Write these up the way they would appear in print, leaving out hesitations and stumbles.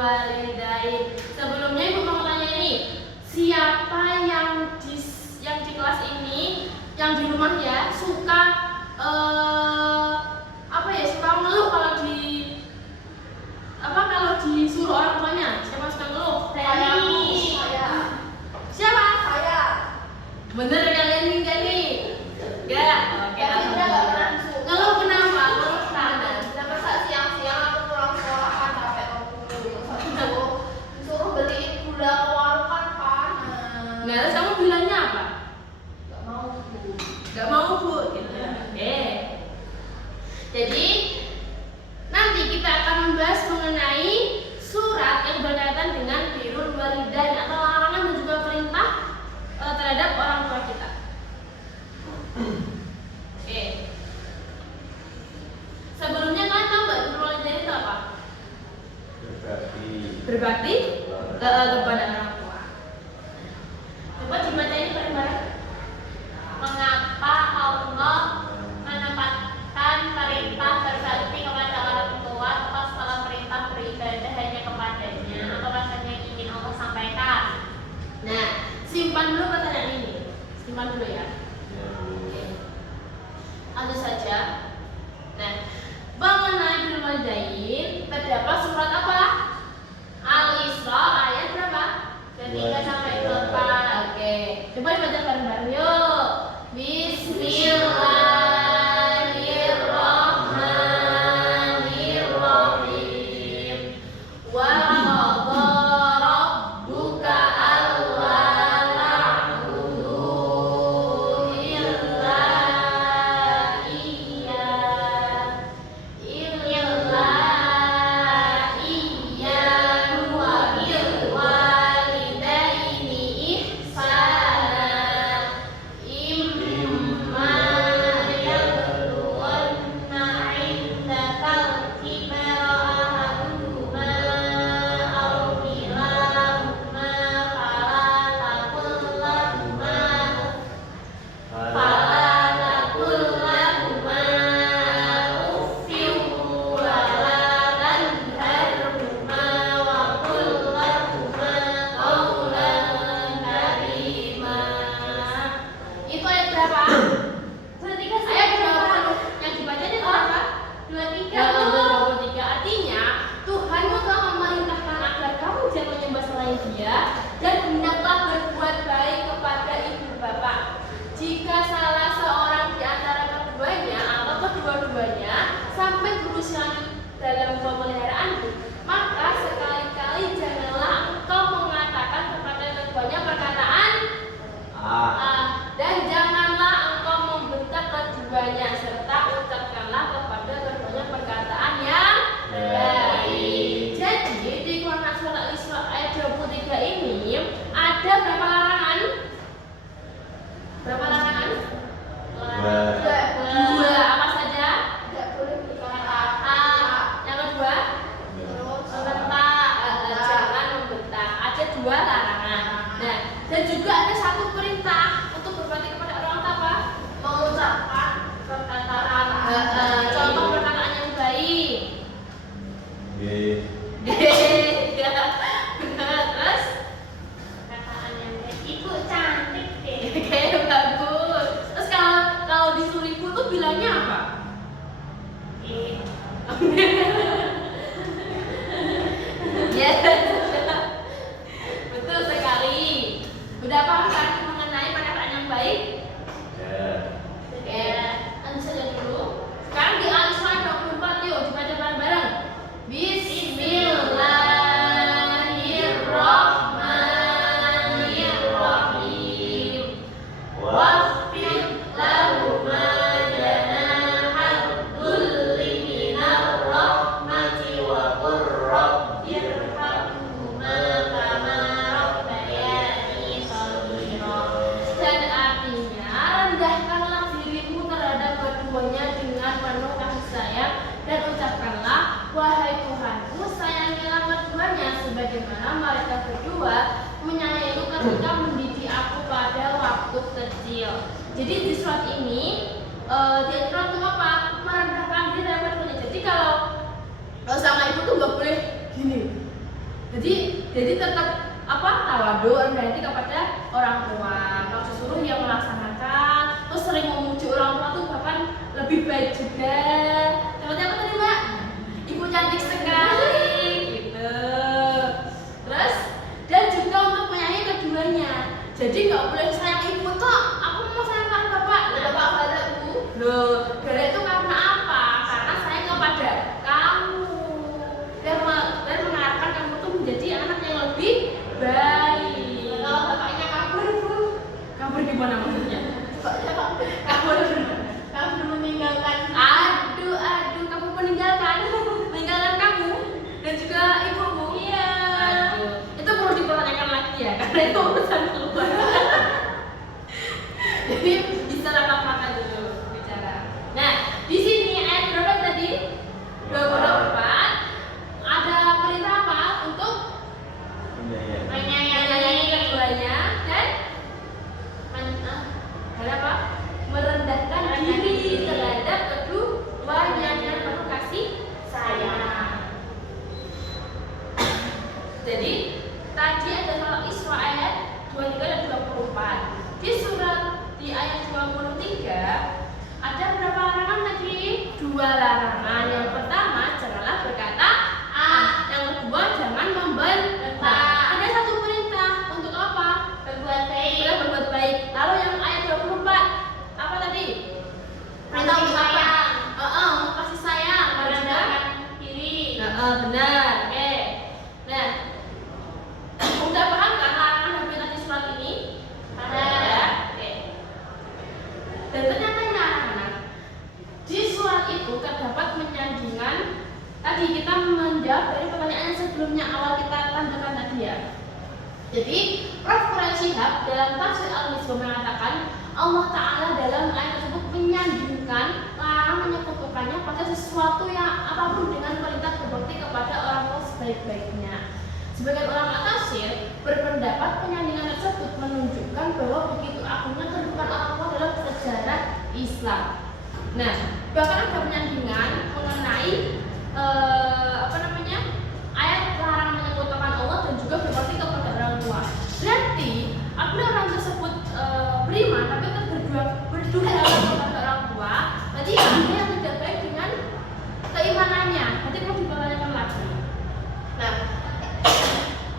walidain. Sebelumnya Ibu mau tanya ini, siapa yang di kelas ini, yang di rumah ya, suka suka ngeluh kalau disuruh orang tuanya? Siapa suka ngeluh? Saya. Siapa? Saya. Bener kalian enggak nih? Enggak. Oke, alhamdulillah. Ngeluh kenapa? Ngeluh kenapa? Masa siang-siang aku pulang sekolah kan capek disuruh beliin gula ke warung kan panas. Nah, terus kamu bilangnya apa? Gak mau Bu. Gak mau Bu, gitu. Oke. Jadi nanti kita akan membahas mengenai surat yang berkaitan dengan birrul walidain atau larangan dan juga perintah terhadap orang tua kita. Oke. Sebelumnya kalian tahu nggak birrul walidain itu apa? Berbakti kepada orang tua. Coba dibaca ini bareng-bareng. Mengapa Allah menempatkan perintah berbakti kepada orang tua tepat setelah perintah beribadah hanya kepadanya? Apa rasanya yang ingin Allah sampaikan? Nah, simpan dulu pertanyaan ini. Simpan dulu ya. Lanjut saja. Nah, mengenai birrul walidain terdapat surat apa? Al-Isra ayat berapa? 3 sampai 4. Oke, coba dibaca bareng-bareng yuk. Bismillahirrahmanirrahim. Wa qadha rabbuka alla ta'budu illa iyyahu wa bil walidaini ihsana. Imma yablughanna 'indakal kibara ahaduhuma aw kilahuma fala taqul lahuma uffin wa la tanharhuma wa qul lahuma qawlan karima. Itu ayat berapa? Ayat 20. Yang dibacanya berapa? 23. 23. Artinya Tuhanmu telah memerintahkan agar kamu jangan menyembah selain Dia dan hendaklah berbuat baik kepada ibu bapak. Jika salah seorang di antara keduanya atau kedua-duanya sampai berusia lanjut dalam pemeliharaanmu, maka sekali-kali janganlah engkau mengatakan kepada keduanya perkataan dan janganlah engkau membentak keduanya, serta ucapkanlah kepada keduanya perkataan yang baik. Jadi di Quran Surah Al-Isra ayat 23 ini ada berapa larangan? Berapa larangan? Dua. Apa saja? Tidak boleh berkata. Yang kedua? Membentak. Jangan membentak. Ada dua larangan. Nah, dan juga ada satu perintah untuk berbakti kepada orang tua apa? Mengucapkan perkataan. Contoh perkataan yang baik. Benar. Terus Perkataan yang baik. Ibu cantik deh. oke, bagus. Terus kalau disuruh ibu tuh bilangnya apa? Ya. Betul sekali. Udah paham kan mengenai perkataan yang baik? Oke, lanjut saja dulu. Sekarang di Al-Isra 24 yuk dibaca bareng-bareng. Bismillahirrahmanirrahim. Waqfid lahuma janahal dhulli minar rahmati wa qur rabbirhamhuma kama rabbayani shaghira. Dan artinya rendahkanlah dirimu terhadap keduanya dengan penuh kasih sayang dan ucapkanlah, wahai Tuhanku, sayangilah keduanya sebagaimana mereka berdua menyayangiku ketika mendidik aku pada waktu kecil. Jadi di surat ini diatur untuk apa? Merendahkan diri terhadap keduanya. Jadi kalau sama ibu tuh nggak boleh gini. Jadi tetap tawadu, rendah hati kepada orang tua. Kalau disuruh yang melaksanakan, terus sering memuji orang tua tuh bahkan lebih baik juga. Seperti apa tadi Mbak? Ibu cantik sekali gitu. Terus dan juga untuk menyayangi keduanya. Jadi nggak boleh sayang ibu toh, aku mau sayang sama bapak. Bapak ada bu. Loh, gara itu karena apa? Karena sayang kepada kamu dan mengharapkan kamu tuh menjadi anak yang lebih baik. Kalau bapaknya kabur bu, Kabur gimana maksudnya? kabur meninggalkan. Aduh, kamu meninggalkan kamu dan juga ibumu. Iya. Aduh, itu perlu dipertanyakan lagi ya, karena itu urusan keluar. Jadi bisa makan dulu bicara. Nah, di sini ayat berapa tadi? 24. Ada perintah apa untuk menyayangi keduanya dan apa? Merendahkan diri terhadap keduanya dengan penuh kasih sayang. Jadi tadi ada surat Isra ayat 23 dan 24. Di ayat 23 ada berapa larangan tadi? 2 larangan. Yang pertama, janganlah berkata yang kedua, jangan membantah. Ada 1 perintah untuk apa? Berbuat baik. Berbuat baik. Lalu yang ayat 24 apa tadi? Perintah untuk apa? Untuk kasih sayang. Merendahkan diri. Benar. Oke. Nah, udah paham kan larangan dan perintah di surat ini? Ada. Oke. Dan ternyata ini anak-anak di surat itu terdapat menyandingan. Tadi kita menjawab dari pertanyaan yang sebelumnya awal kita tandakan tadi ya. Jadi Prof. Quran Shihab dalam tafsir Al-Misbah mengatakan Allah Ta'ala dalam ayat tersebut menyandingkan larangan menyekutukannya pada sesuatu yang apapun dengan perintah berbakti kepada orang tua sebaik-baiknya. Sebagian ulama tafsir berpendapat penyandingan tersebut menunjukkan bahwa begitu agungnya kedudukan orang tua dalam sejarah Islam. Nah, bahkan ada penyandingan mengenai ayat larangan menyekutukan Allah dan juga berbakti kepada orang tua. Berarti apabila orang tersebut beriman tapi tetap berdurhaka kepada orang tua, berarti ada yang tidak baik dengan keimanannya. Berarti perlu dipertanyakan lagi. Nah,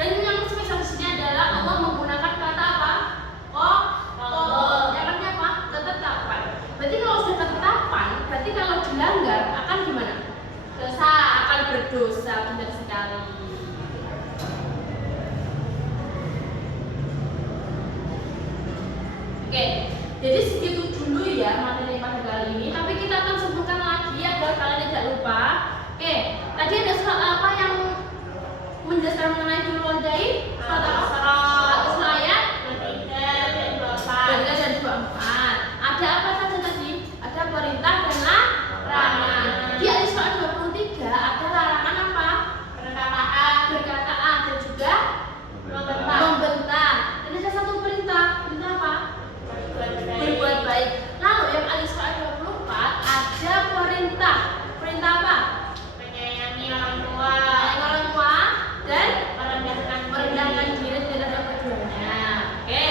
dan yang spesial di sini adalah Allah menggunakan kata apa? Yang artinya apa? Ketetapan. Berarti kalau sudah ketetapan, berarti kalau dilanggar akan gimana? Dosa. Akan berdosa, benar sekali. Oke, jadi segitu dulu ya materi pada kali ini. Tapi kita akan sebutkan lagi agar kalian tidak lupa. Oke, tadi ada surat apa yang menjelaskan mengenai dulu wajai? Surat apa? Surat ayat 23 dan 24. 23 dan 24. Ada apa saja tadi? Ada perintah dan larangan. Di ayat surat 23 ada larangan apa? Berkataan dan juga membentak. Dan ada 1 perintah. Perintah apa? Berbuat baik. Lalu yang ayat surat 24 ada perintah. Perintah apa? Menyayangi orang tua. Menyayangi orang tua dan Merendahkan diri terhadap keduanya. Oke.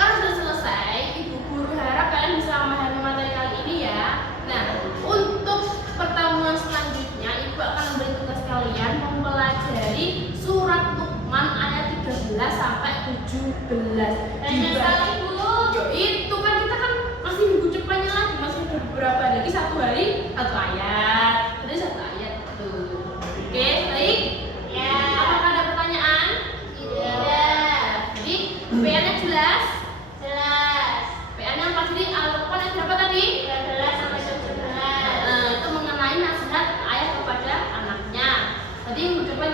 Kalau sudah selesai, Ibu Guru harap kalian bisa memahami materi kali ini ya. Nah, untuk pertemuan selanjutnya, Ibu akan memberi tugas kalian mempelajari surat Luqman ayat 13 sampai 17. Banyak sekali Bu. Yo, itu kan kita kan masih minggu depannya lagi, masih ada beberapa lagi, 1 hari 1 ayat. Jadi 1 ayat tuh. Oke, baik. Ya. Apakah ada pertanyaan? Tidak. Jadi PN-nya jelas? Jelas. PN yang pasti Al-Luqman yang berapa tadi? 13 sampai 17. Itu mengenai nasihat ayah kepada anaknya. Tadi minggu depan